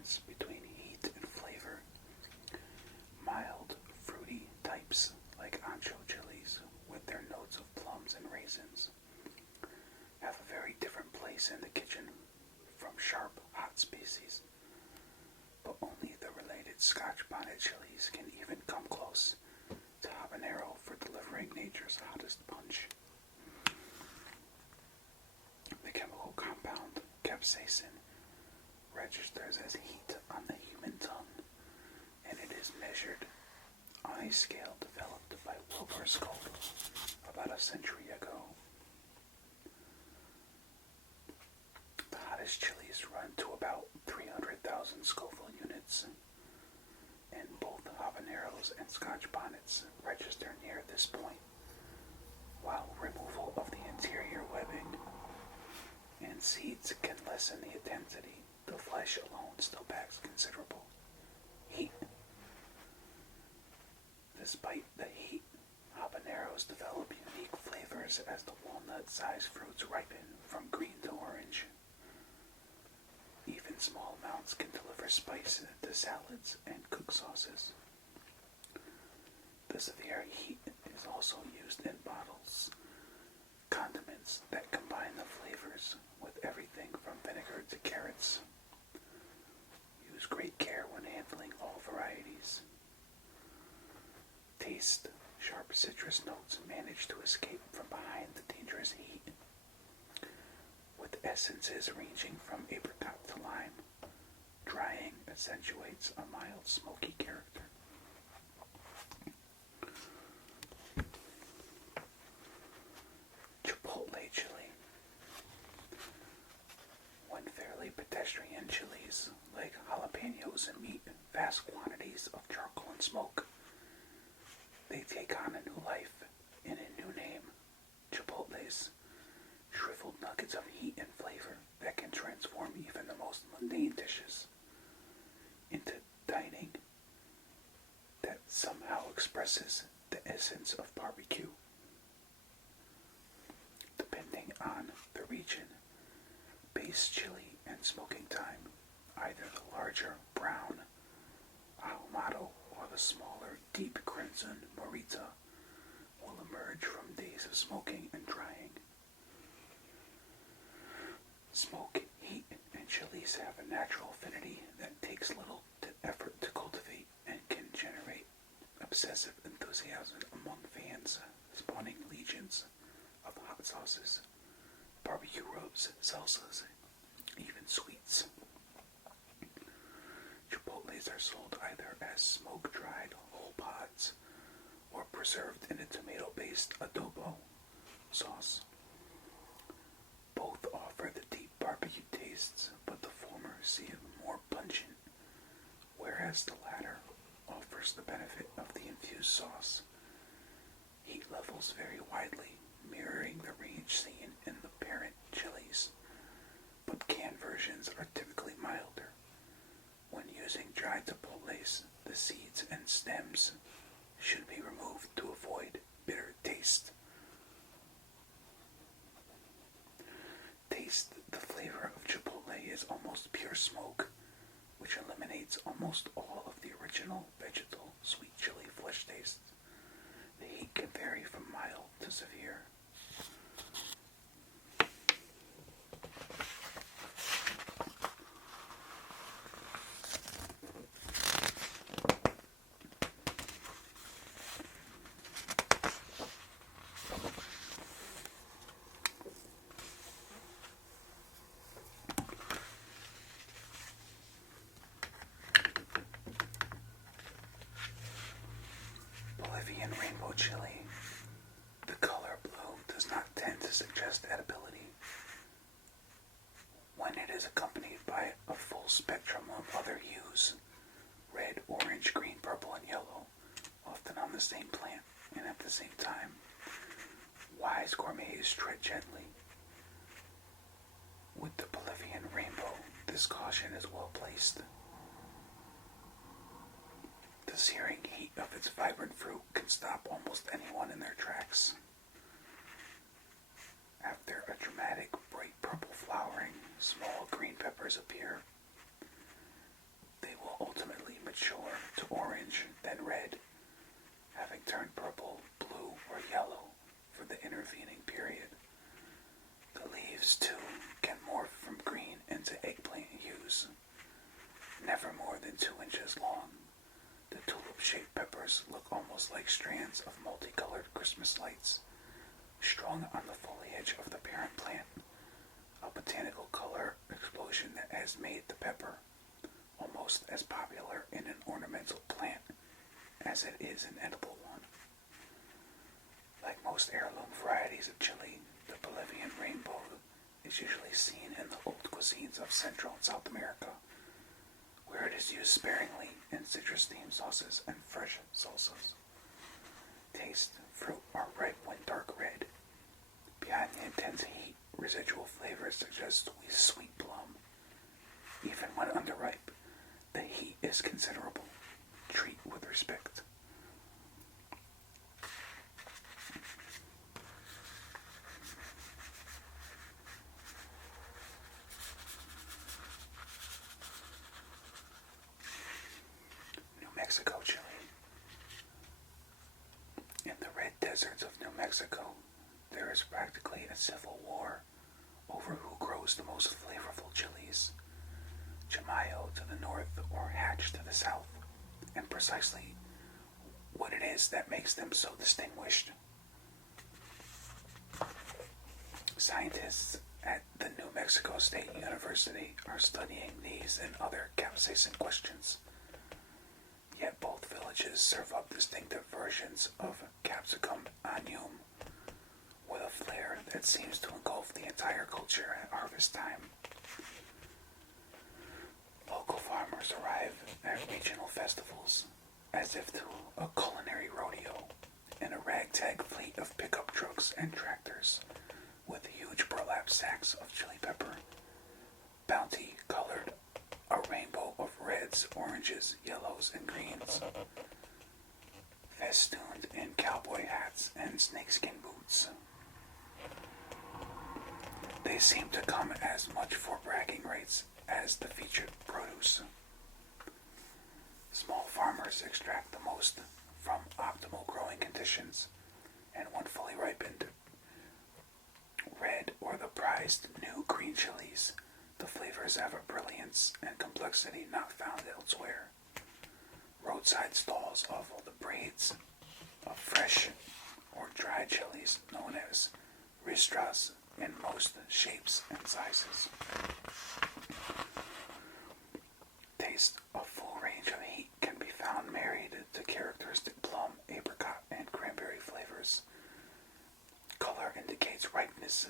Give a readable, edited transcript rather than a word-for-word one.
difference between heat and flavor. Mild, fruity types like ancho chilies, with their notes of plums and raisins, have a very different place in the kitchen from sharp, hot species. But only the related Scotch bonnet chilies can even come close to habanero for delivering nature's hottest punch. The chemical compound capsaicin registers as heat on the human tongue, and it is measured on a scale developed by Wilbur Scott about a century ago. The hottest chilies run to about 300,000 Scoville units, and both habaneros and Scotch bonnets register near this point, while removal of the interior webbing and seeds can lessen the intensity. The flesh alone still packs considerable heat. Despite the heat, habaneros develop unique flavors as the walnut-sized fruits ripen from green to orange. Even small amounts can deliver spice into salads and cooked sauces. The severe heat is also used in bottles, condiments that combine the flavors with everything from vinegar to carrots. Use great care when handling all varieties. Taste: sharp citrus notes manage to escape from behind the dangerous heat, with essences ranging from apricot to lime. Drying accentuates a mild smoky character. Chipotle chili. When fairly pedestrian chilies, like jalapenos and meat, vast quantities of charcoal and smoke, they take on a new life in a new name, chipotles, shriveled nuggets of heat and flavor that can transform even the most mundane dishes into dining that somehow expresses the essence of barbecue. Depending on the region, base chili and smoking time, either the larger brown ahumado or the smaller deep crimson morita, will emerge from days of smoking and drying. Smoke, heat, and chilies have a natural affinity that takes little effort to cultivate and can generate obsessive enthusiasm among fans, spawning legions of hot sauces, barbecue rubs, salsas, even sweets. Chipotles are sold either as smoke-dried whole pods or preserved in a tomato-based adobo sauce. Both offer the deep barbecue tastes, but the former seem more pungent, whereas the latter offers the benefit of the infused sauce. Heat levels vary widely, mirroring the range seen in the parent chilies, but canned versions are typically milder. When using dried chipotles, the seeds and stems should be removed to avoid bitter taste. Taste: the flavor of chipotle is almost pure smoke, which eliminates almost all of the original vegetal sweet chili flesh taste. The heat can vary from mild to severe. Bolivian rainbow chili. The color blue does not tend to suggest edibility. When it is accompanied by a full spectrum of other hues, red, orange, green, purple, and yellow, often on the same plant and at the same time, wise gourmets tread gently. With the Bolivian rainbow, this caution is well placed. The searing heat of its vibrant fruit can stop almost anyone in their tracks. After a dramatic bright purple flowering, small green peppers appear. They will ultimately mature to orange, then red, having turned purple, blue, or yellow for the intervening period. The leaves, too, can morph from green into eggplant hues, never more than 2 inches long. The tulip-shaped peppers look almost like strands of multicolored Christmas lights strung on the foliage of the parent plant, a botanical color explosion that has made the pepper almost as popular in an ornamental plant as it is an edible one. Like most heirloom varieties of chili, the Bolivian rainbow is usually seen in the old cuisines of Central and South America, where it is used sparingly in citrus-themed sauces and fresh salsas. Taste: fruit are ripe when dark red. Behind the intense heat, residual flavors suggest sweet plum. Even when underripe, the heat is considerable. Treat with respect. New Mexico chili. In the red deserts of New Mexico, there is practically a civil war over who grows the most flavorful chilies. Chamayo to the north or Hatch to the south, and precisely what it is that makes them so distinguished. Scientists at the New Mexico State University are studying these and other capsaicin questions. Yet both villages serve up distinctive versions of capsicum annuum with a flair that seems to engulf the entire culture at harvest time. Local farmers arrive at regional festivals as if to a culinary rodeo in a ragtag fleet of pickup trucks and tractors with huge burlap sacks of chili pepper, bounty colored a rainbow of reds, oranges, yellows, and greens, festooned in cowboy hats and snakeskin boots. They seem to come as much for bragging rights as the featured produce. Small farmers extract the most from optimal growing conditions, and when fully ripened, red or the prized new green chilies, the flavors have a brilliance and complexity not found elsewhere. Roadside stalls offer the braids of fresh or dried chilies known as ristras in most shapes and sizes. Taste: a full range of heat can be found married to characteristic plum, apricot, and cranberry flavors. Color indicates ripeness,